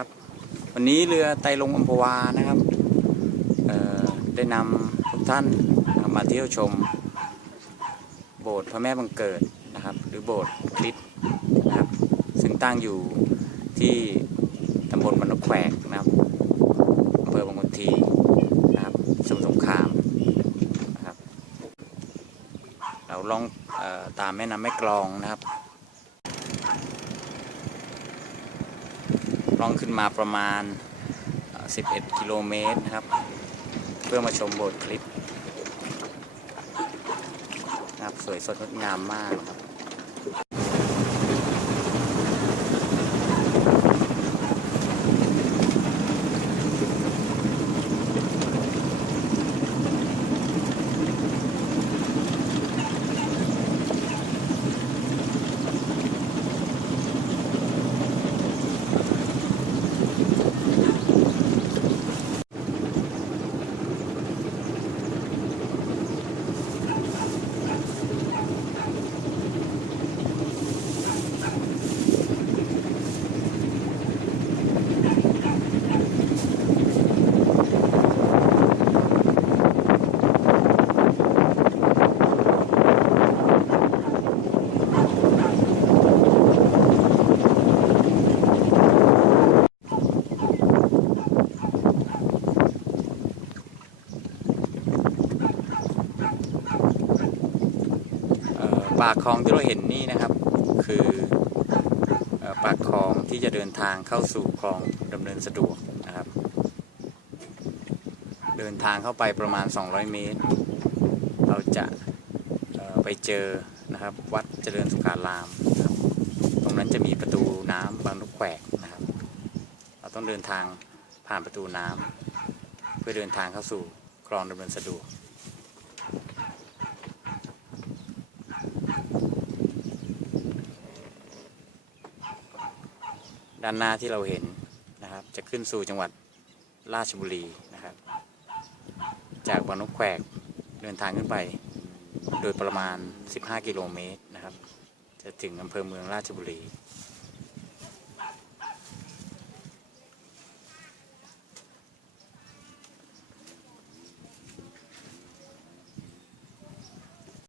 ครับวันนี้เรือไตรลงค์อัมพวานะครับได้นำทุกท่านมาเที่ยวชมโบสถ์พระแม่บังเกิดนะครับหรือโบสถ์คริสต์นะครับซึ่งตั้งอยู่ที่ตำบลบ้านนกแขวกนะครับอำเภอบางคนทีนะครับสมุทรสงครามนะครับเราล่องตามแม่น้ำแม่กลองนะครับล่องขึ้นมาประมาณ11 กิโลเมตรนะครับเพื่อมาชมโบสถ์คริสต์นะครับสวยสดงดงามมากครับปากคลองที่เราเห็นนี่นะครับคือปากคลองที่จะเดินทางเข้าสู่คลองดำเนินสะดวกนะครับเดินทางเข้าไปประมาณ200 เมตรเราจะไปเจอนะครับวัดเจริญสุขารามนะครับตรงนั้นจะมีประตูน้ำบางนกแขวกนะครับเราต้องเดินทางผ่านประตูน้ำเพื่อเดินทางเข้าสู่คลองดำเนินสะดวกด้านหน้าที่เราเห็นนะครับจะขึ้นสู่จังหวัดราชบุรีนะครับจากบางนกแขวกเดินทางขึ้นไปโดยประมาณ15 กิโลเมตรนะครับจะถึงอำเภอเมืองราชบุรี